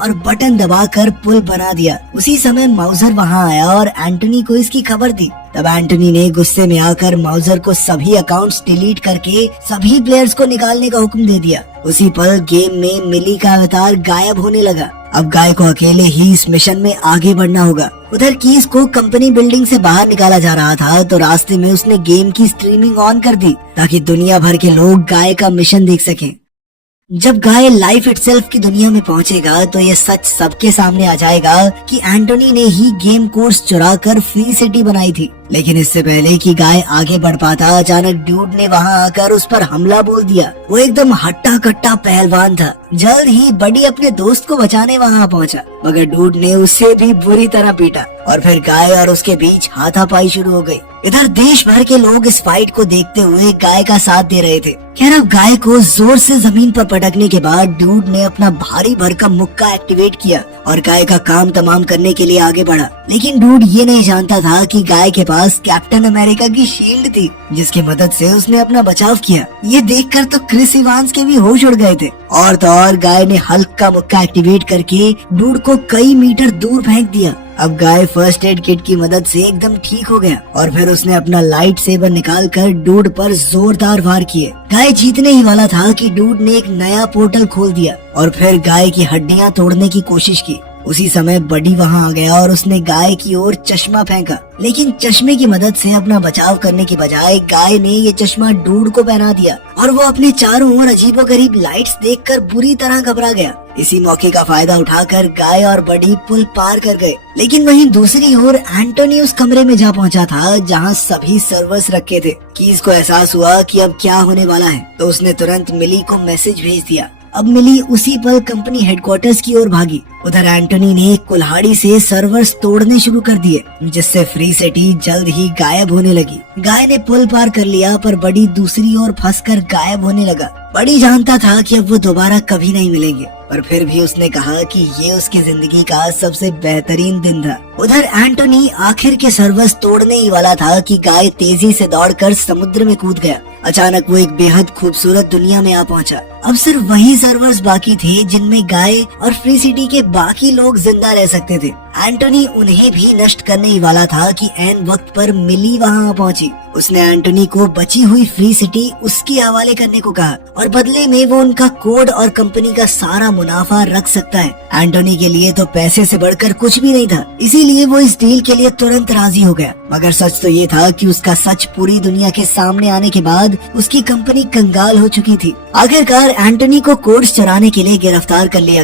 और बटन दबाकर पुल बना दिया। उसी समय माउजर वहाँ आया और एंटनी को इसकी खबर दी। तब एंटनी ने गुस्से में आकर माउजर को सभी अकाउंट्स डिलीट करके सभी प्लेयर्स को निकालने का हुक्म दे दिया। उसी पल गेम में मिली का अवतार गायब होने लगा। अब गाय को अकेले ही इस मिशन में आगे बढ़ना होगा। उधर कीज को कंपनी बिल्डिंग से बाहर निकाला जा रहा था तो रास्ते में उसने गेम की स्ट्रीमिंग ऑन कर दी ताकि दुनिया भर के लोग गाय का मिशन देख सकें। जब गाय लाइफ इटसेल्फ की दुनिया में पहुंचेगा तो ये सच सबके सामने आ जाएगा कि एंटनी ने ही गेम कोर्स चुरा कर फ्री सिटी बनाई थी। लेकिन इससे पहले कि गाय आगे बढ़ पाता, अचानक ड्यूड ने वहां आकर उस पर हमला बोल दिया। वो एकदम हट्टा कट्टा पहलवान था। जल्द ही बडी अपने दोस्त को बचाने वहां पहुंचा, मगर ड्यूड ने उसे भी बुरी तरह पीटा और फिर गाय और उसके बीच हाथापाई शुरू हो गई। इधर देश भर के लोग इस फाइट को देखते हुए गाय का साथ दे रहे थे। खैर अब गाय को जोर से जमीन पर पटकने के बाद ड्यूड ने अपना भारी भरकम मुक्का एक्टिवेट किया और गाय का काम तमाम करने के लिए आगे बढ़ा। लेकिन ड्यूड ये नहीं जानता था कि गाय के पास कैप्टन अमेरिका की शील्ड थी, जिसकी मदद से उसने अपना बचाव किया। ये देखकर तो क्रिस इवांस के भी होश उड़ गए थे। और तो और गाय ने हल्क का मुक्का एक्टिवेट करके ड्यूड को कई मीटर दूर फेंक दिया। अब गाय फर्स्ट एड किट की मदद से एकदम ठीक हो गया और फिर उसने अपना लाइट सेबर निकाल कर ड्यूड पर जोरदार वार किए। गाय जीतने ही वाला था कि ड्यूड ने एक नया पोर्टल खोल दिया और फिर गाय की हड्डियां तोड़ने की कोशिश की। उसी समय बडी वहां आ गया और उसने गाय की ओर चश्मा फेंका, लेकिन चश्मे की मदद से अपना बचाव करने की बजाय गाय ने ये चश्मा ड्यूड को पहना दिया और वो अपने चारों ओर अजीबोगरीब लाइट्स देखकर बुरी तरह घबरा गया। इसी मौके का फायदा उठाकर गाय और बडी पुल पार कर गए। लेकिन वहीं दूसरी ओर एंटनी उस कमरे में जा पहुंचा था जहां सभी सर्वर्स रखे थे। कीज को एहसास हुआ कि अब क्या होने वाला है, तो उसने तुरंत मिली को मैसेज भेज दिया। अब मिली उसी पल कंपनी हेडक्वार्टर्स की ओर भागी। उधर एंटनी ने कुल्हाड़ी से सर्वर्स तोड़ने शुरू कर दिए, जिससे फ्री सिटी जल्द ही गायब होने लगी। गाय ने पुल पार कर लिया पर बडी दूसरी ओर फंसकर गायब होने लगा। बडी जानता था कि अब वो दोबारा कभी नहीं मिलेंगे, पर फिर भी उसने कहा कि ये उसकी जिंदगी का सबसे बेहतरीन दिन था। उधर एंटनी आखिर के सर्वर्स तोड़ने ही वाला था कि गाय तेजी से दौड़कर समुद्र में कूद गया। अचानक वो एक बेहद खूबसूरत दुनिया में आ पहुंचा। अब सिर्फ वही सर्वर्स बाकी थे जिनमें गाय और फ्री सिटी के बाकी लोग जिंदा रह सकते थे। एंटनी उन्हें भी नष्ट करने ही वाला था कि ऐन वक्त पर मिली वहां पहुंची। उसने एंटनी को बची हुई फ्री सिटी उसके हवाले करने को कहा और बदले में वो उनका कोड और कंपनी का सारा मुनाफा रख सकता है। एंटनी के लिए तो पैसे से बढ़कर कुछ भी नहीं था, इसीलिए वो इस डील के लिए तुरंत राजी हो गया। मगर सच तो ये था कि उसका सच पूरी दुनिया के सामने आने के बाद उसकी कंपनी कंगाल हो चुकी थी। आखिरकार एंटनी को कोड्स चुराने के लिए गिरफ्तार कर लिया गया।